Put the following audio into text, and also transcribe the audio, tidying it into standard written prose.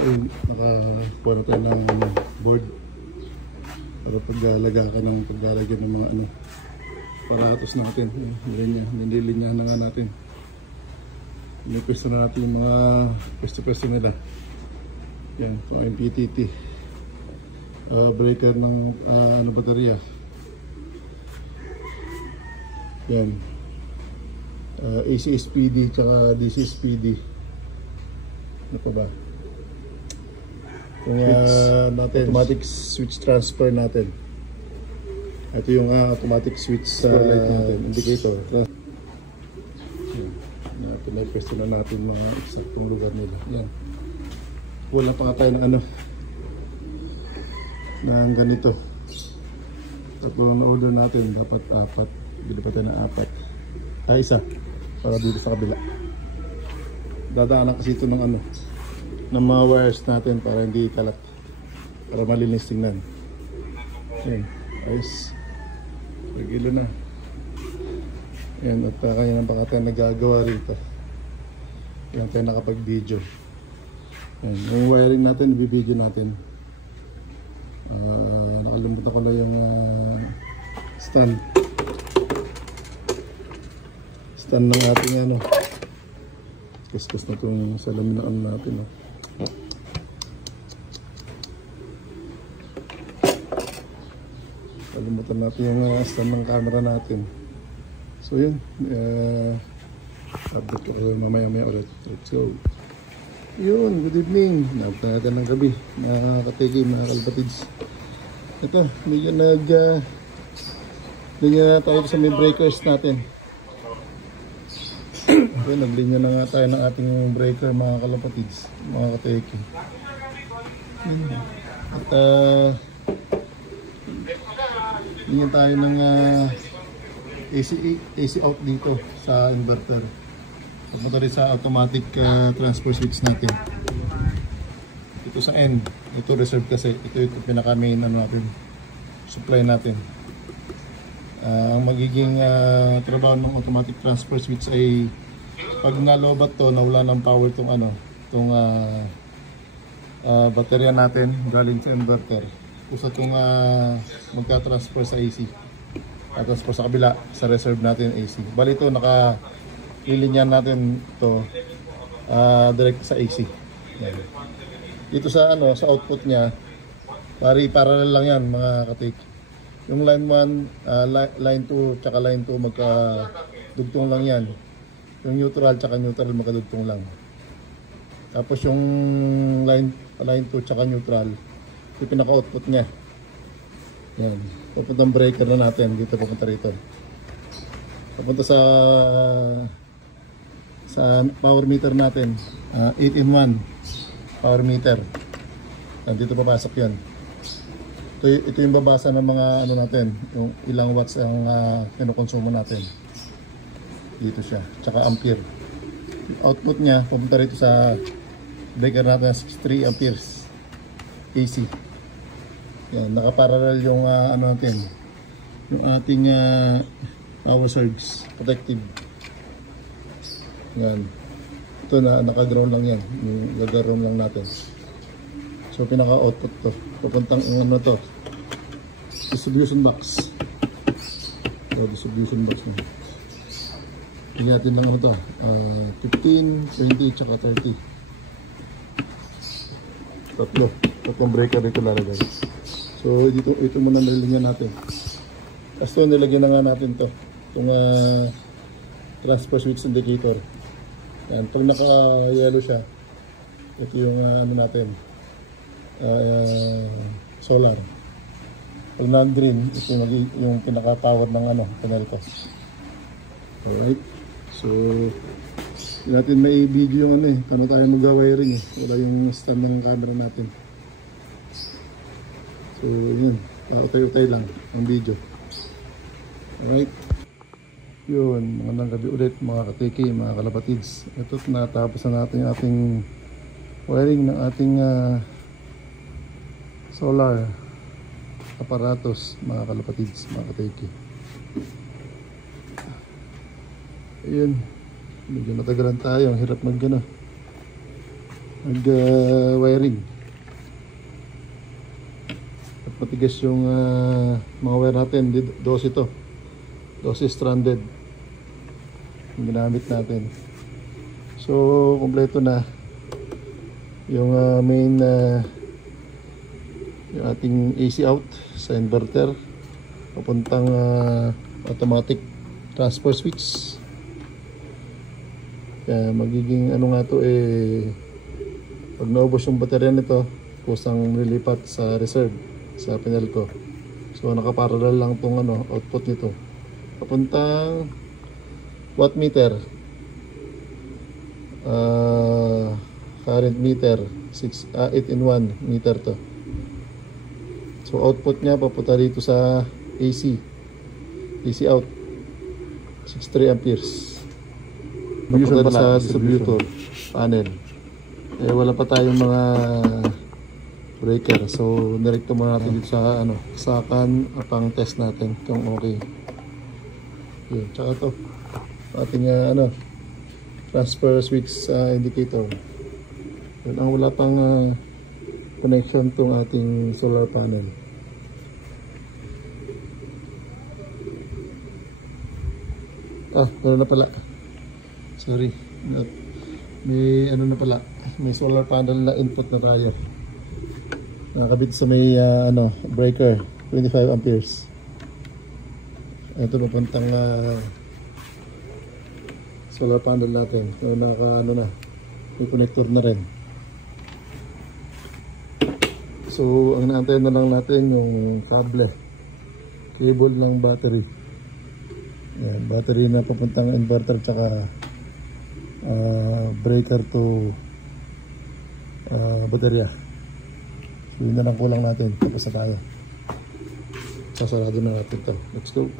Nakakuha na tayo ng board para paglalagyan ng mga aparatos natin. Nililinyahan na nga natin. Pwesto na natin yung mga pwesto nila. Yan, ito ang MPTT breaker ng baterya. Yan, AC SPD tsaka DC SPD. Ano pa ba? Natin, automatic switch transfer natin. Ito yung automatic switch light natin, indicator. Pinapwesto na natin mga eksaktong lugar nila. Yan. Wala pa nga tayo ng ng ganito. Tapos ang order natin dapat 4. Bili pa tayo ng 4. Isa para dito sa kabila. Dadaanan kasi ito ng ng mga wires natin para hindi kalat, para malinis tingnan. Okay, ayos. Nagilo na. Yan, at kanya pa tayo nagagawa rito. Yan tayo nakapag-video. Yan, yung wiring natin, i-video natin. Nakalimutan ko na yung stand ng ating kuskus na itong salamin na natin. Kalimutan natin yung stand ng camera natin. So yun, update ko kayo mamaya ulit. Let's go. Yun, good evening. Napanagan ng gabi, mga kategi, mga kalbatids. Ito, medyo linya na tayo sa may breakers natin. Okay, naglinya na nga tayo ng ating breaker, mga kalapatids, mga kategi. At linya tayo ng AC out dito sa inverter. At rin sa automatic transfer switch natin. Ito sa end, ito reserve kasi. Ito pinaka main natin, supply natin. Ang magiging trabaho ng automatic transfer switch ay pag nalobat to, nawala ng power itong baterya natin galing sa inverter. Usa itong magka-transfer sa AC. Transfer sa kabila, sa reserve natin AC. Bali ito, lilinyan natin ito direct sa AC. Yan. Dito sa sa output niya, parallel lang yan, mga katik. Yung line 1, line 2 tsaka line 2 magkadugtong lang yan. Yung neutral tsaka neutral magkadugtong lang. Tapos yung line 2 tsaka neutral, yung pinaka-output niya. Yan. Papuntang breaker na natin, dito papunta rito. Papunta sa power meter natin, 8-in-1 power meter. Dito papasok yan. Ito yung babasa ng mga natin, yung ilang watts ang kinukonsumo natin. Dito siya, tsaka ampere. Yung output niya, papunta rito sa breaker natin, 63 amperes AC. Yan, nakaparallel yung natin, yung ating power surge protective. Yan. Ito naka-ground lang yan. Yung gagaroon lang natin. So pinaka-output to. Papuntang to. Distribution box. So, distribution box na. Tingnan natin lang ano to. 15, 20, tsaka 30. Tatlong breaker dito lalagay. So, ito muna nilagyan natin. Tapos ito, nilagyan na nga natin to. Itong transfer switch indicator. Yan. Pag naka-yellow siya, ito yung ano natin. Solar. Pag nag-green, ito yung pinaka-power ng panel ko. Alright. So, hindi natin may video yung paano tayo mag-wiring Wala yung stand ng camera natin. So, yun. Utay-utay lang ang video. Alright. Yun, magandang gabi ulit mga katiki, mga kalapatids. Ito, natapos na natin yung ating wiring ng ating solar aparatos, mga kalapatids, mga katiki. Ayun, medyo matagalan tayo, ang hirap mag wiring. At matigas yung mga wire natin, 12 ito. 12 stranded yung ginamit natin. So, kompleto na yung main yung ating AC out sa inverter papuntang automatic transfer switch. Kaya magiging nga to pag naubos yung baterya nito, kusang lilipat sa reserve sa panel ko. So nakaparallel lang tong output nito papuntang watt meter, current meter, 8-in-1 meter to. So output niya papunta dito sa AC out 63 amperes. Papunta sa distributor panel. Wala pa tayong mga breaker. So direkto muna natin dito sa sakan pang test natin kung okay. Yun, tsaka to ating transfer switch indicator. Yun ang wala pang connection tong ating solar panel. Wala na pala. Sorry. May na pala. May solar panel na input na tayo. Nakakabit sa may breaker, 25 amperes. Ito papuntang solar panel natin. So, may connector na rin. So, ang naantayin na lang natin yung cable ng battery. Ayan, battery na papuntang inverter tsaka breaker to baterya. So, yun na lang kulang natin. Tapos na tayo. Sasarado na natin ito. Let's go.